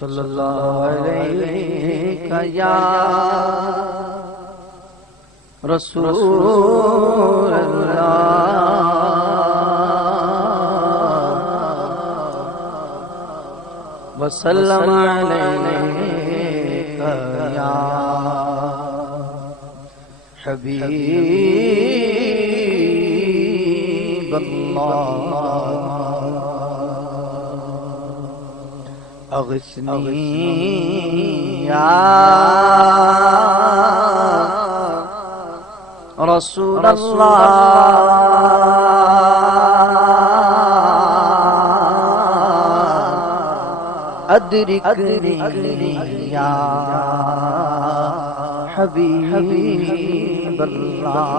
صلی اللہ علیہ یا رسول اللہ وسلم علیہ یا حبیب اللہ اغثنی یا رسول اللہ ادرکنی یا حبیب اللہ.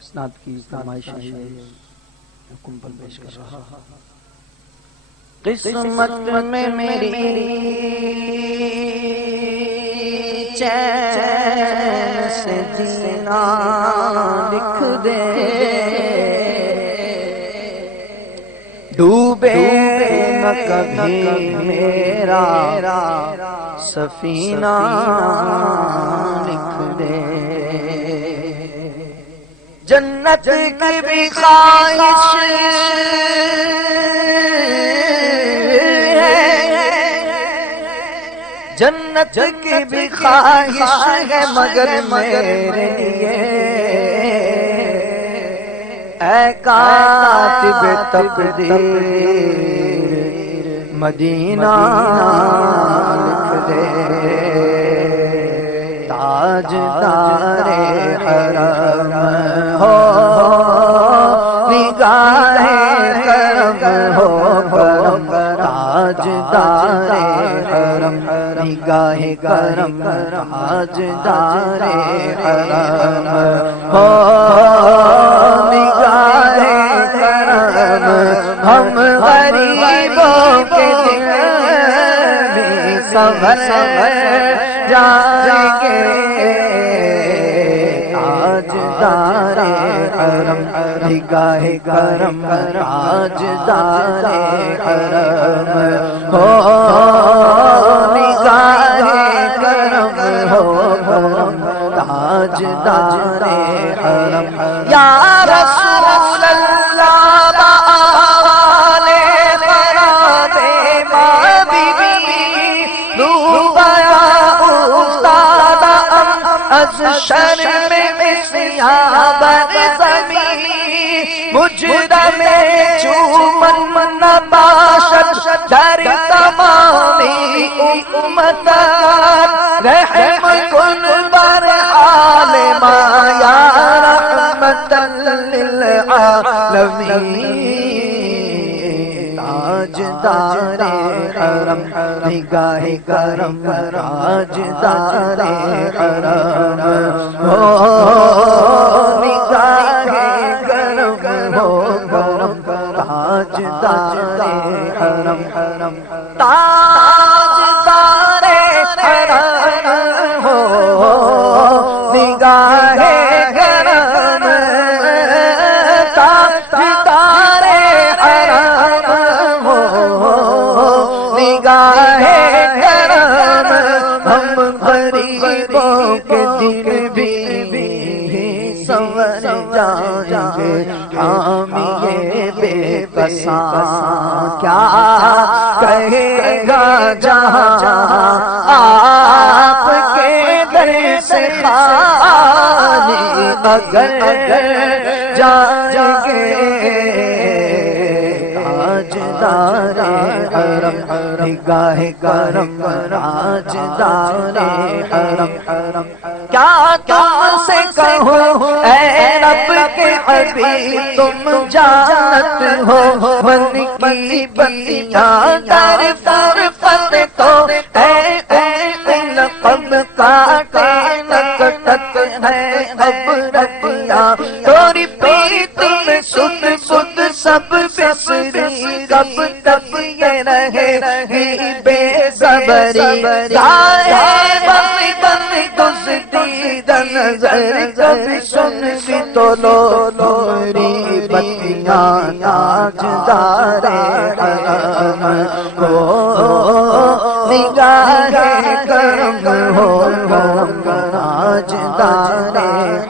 اسناد کی فرمائش ہے حکم پر پیش کر رہا. قسمت میں میری چین سے جینا لکھ دے، ڈوبے نہ کبھی میرا سفینہ لکھ دے. جنت کی بھی خواہش ہے، جنت کی بھی خواہش ہے، مگر میرے لیے اے کاتب تقدیر مدینہ لکھ دے. تاجدار حرم ہو نگاہ کرم ہو کرم، تاجدار حرم نگاہ کرم، تاجدار حرم ہو نگاہ کرم. ہم غریبوں کے دل بھی سنور جائیں گے. تاجدار حرم نگاہ کرم، تاجدار حرم ہو نگاہ کرم ہو کرم، تاجدار حرم. یا رسول اللہ بآلِ فراد ماں بی بی روبیا استاد از شرم سیاہ زمین، مجرم چومن نباشد در تمامی امت، رحم کن بر حال ما یا رحمت للعالمین. تاجدار حرم نگاہ کرم، تاجدار حرم ہو نگاہ کرم ہو کرم، تاجدار حرم تاجدار حرم ہو نگاہ کرم، تاجدار حرم ہو نگاہ کرم. ہم غریبوں کے دل بھی سنور جائیں گے. حامی بے بساں کیا کہے گا جہاں آپ کے در سے خالی اگر جائیں گے. تاجدار حرم نگاہ کرم، تاجدار حرم. کیا تم سے کہوں اے رب کے حبیب، تم جانت ہو من کی بتیاں در فرقت تو اے لقب کاٹے نکٹت ہے ابرتیاں. توری پیت میں سد سد سب بسری، کب تک یہ رہے بے صبری. جائے بمی بمی دزدید نظر، کبھی سن سی تو لو لوری بتیاں تاجدار حرم کو نگاہ کرم ہو تاجدار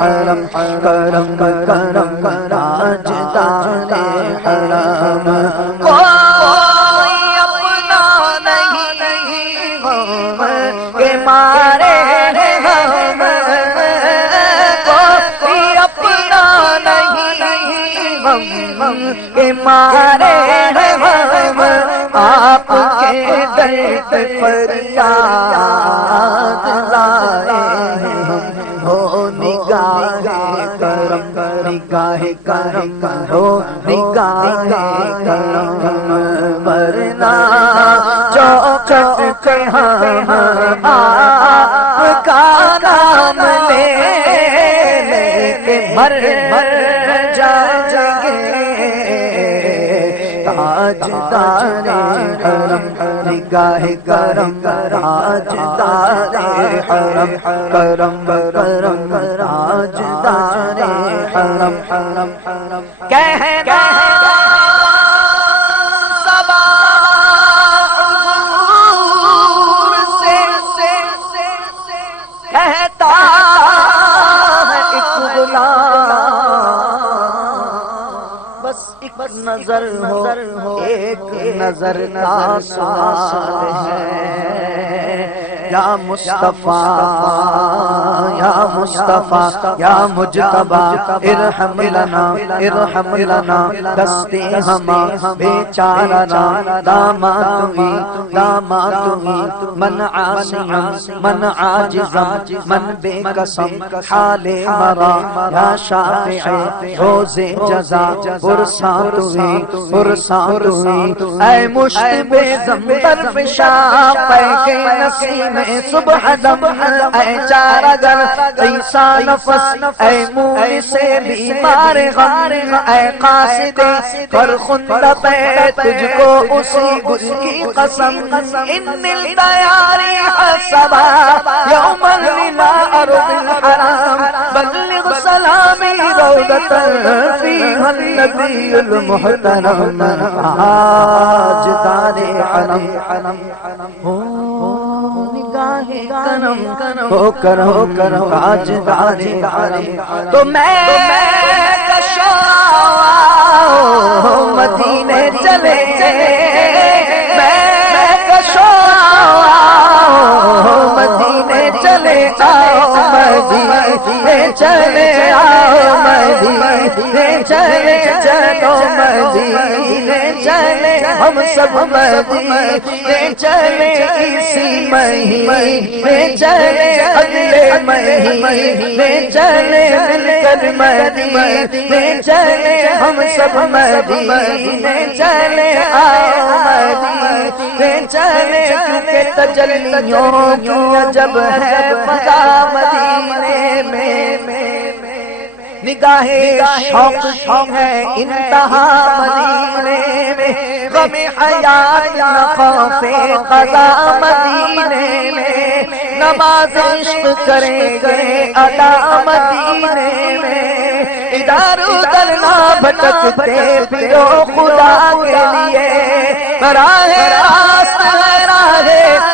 حرم کرم کرم تاجدار حرم کوئی اپنا نہیں ہم کے مارے ہم کوئی اپنا نہیں ہم کے مارے ہم آپ کے در پہ فریاد لائے ہیں ہو نگاہ کرم نگاہ کرم ہو نگاہ کرم ورنہ چوک پہ ہم آپ کا نام لے کے مر جائیں تاجدار حرم نگاہ کرم تاجدار حرم کرم کرم تاجدار حرم کہنا صبا سے کہتا ہے ایک غلام بس ایک نظر ہو ایک نظر کا سوال ہے یا مصطفیٰ یا مصطفیٰ یا مجتبی ارحم لنا دستے ہما بیچارہ دامات ہوئی من عاصم من عاجزم من بے قسم حال مرا یا شافع روز جزا پرسات ہوئی اے مشت بے زمبر فشا پہ نسیم صبح دم اے چارہ گر عیسیٰ نفس اے مون سے بیمار غم اے قاصد فرخند پہ تجھ کو اسی گل کی قسم ان التیاری حسبا یوم للا ارض الحرام بلغ سلامی روضتا فیہا النبی المحترم تاجدار حرم نگاہ کرم ہو کر تاجدار حرم تو میں مدینے چلے میں مدینے چلے آؤ مدینے چلے آؤ مدینے چلے چلو مدینے چلے ہم سب مدینے چلے اسی مہینے چلے اگلے مہینے چلے مل کر مدینے چلے ہم سب مدینے چلے آؤ مدینے چلے کیونکہ تجلیوں کی عجب ہے فضا مدینے میں نگاہ شوق ہے انتہا مدینے میں غم حیات نہ خوف قضا مدینے میں نماز عشق کریں گے ادا مدینے میں ادھر ادھر نہ بھٹکتے پھرو خدا کے لیے راہ راست ہے راہ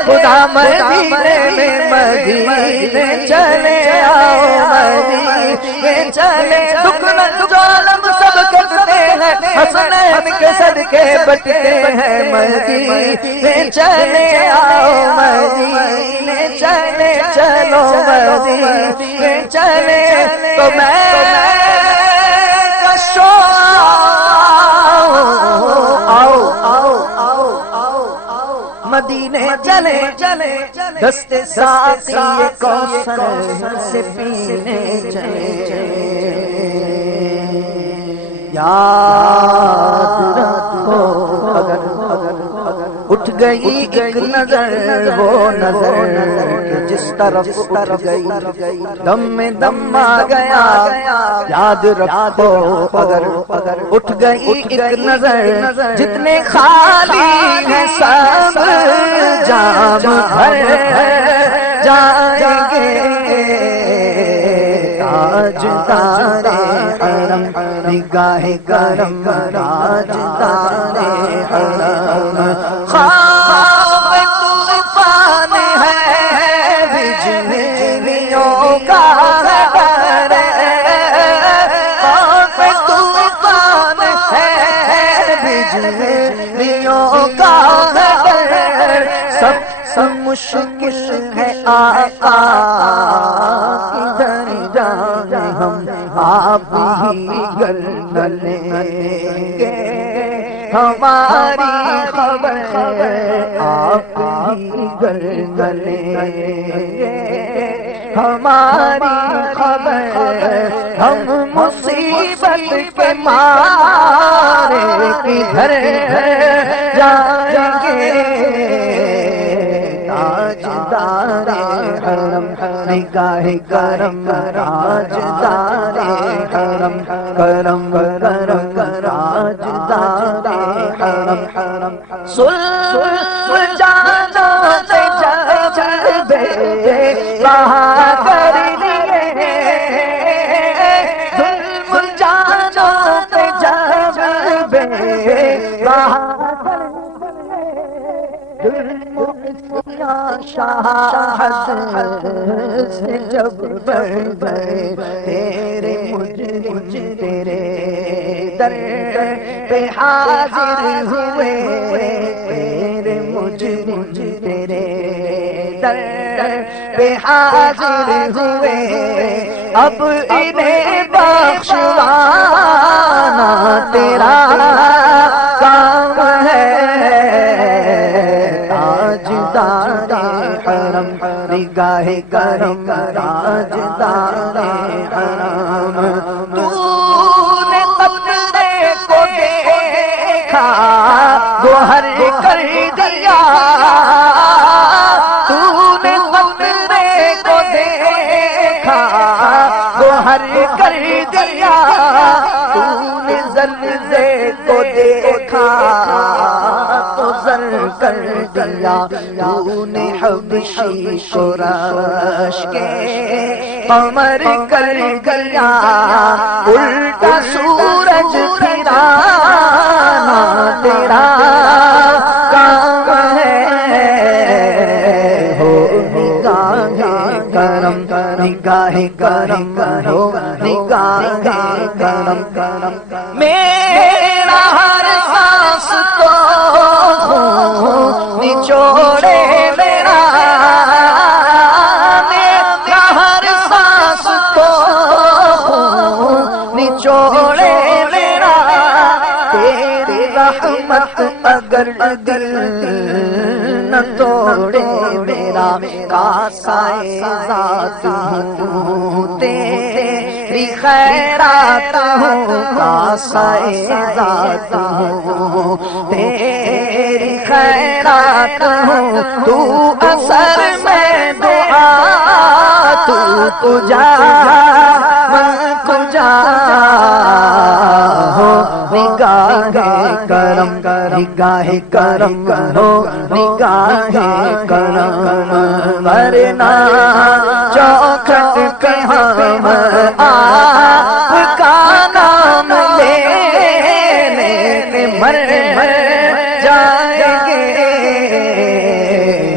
خدا مدینے میں مدینے چلے آؤ مدینے چلے دکھن ظالم سب کرتے ہیں حسنین کے صدقے بٹتے ہیں مدینے چلے آؤ مدینے چلے چلو مدینے چلے تو میں کشو آؤ مدینے چلے دست ساقی کوثر سے پینے چلے یاد رکھو اگر اٹھ گئی ایک نظر وہ نظر کہ جس طرف اٹھ گئی دم میں دم آ گیا یاد رکھو اگر اٹھ گئی ایک نظر جتنے خالی ہیں سب جام بھر جائیں گے تاجدار حرم نگاہ کرم راجدار حرم خواب طوفان ہے بجلیوں کا ڈر خواب طوفان ہے بجلیوں کا ڈر سب مشکل ہے آقا کدھر جائیں ہم آپ ہی گر نہ لیں گے ہماری خبر آپ ہی گر نہ لیں گے ہماری خبر ہم مصیبت کے مارے کدھر جائیں گے تاجدار حرم نگاہ کرم راجدار حرم کرم کرم راجدار حرم سلطانوں سے جذبے بہا کر لیے ظلم جانوں سے جذبے بہا کر شاہد سے جب بڑھ گئے تیرے مجرم تیرے در پہ حاضر ہوئے تیرے مجرم تیرے در پہ حاضر ہوئے اب انہیں بخشوانا تیرا کام ہے تاجدار حرم نگاہ کرم راجدار حرم تو نے قبرے کو دیکھا گوہر کر دیا تو نے قبرے کو دیکھا گوہر کر دیا تو نے زلزلے کو دیکھا تو زر کر دیا تو نے حبشی قریش کے قمر کر دیا الٹا سورج پھرانا تیرا کام ہے ہو نگاہ کرم نگاہ کرم ہو نگاہ کرم میرا ہر سانس کو نچوڑے میرا ہر سانس کو نچوڑے میرا تیری رحمت اگر دل نہ توڑے میرا کاسائے ذات ہوں تیری خیرات ہوں کاسائے ذات ہوں تیری خیرات ہوں تو اثر میں دعا تو کجا من کجا ہو نگاہ کرم نگاہ کرم ہو نگاہ کرم ورنہ چوکھٹ پہ ہم آپ کا نام لینے میں مر جائیں گے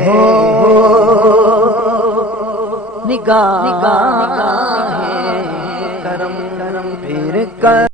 ہو نگاہ کرم پھر کر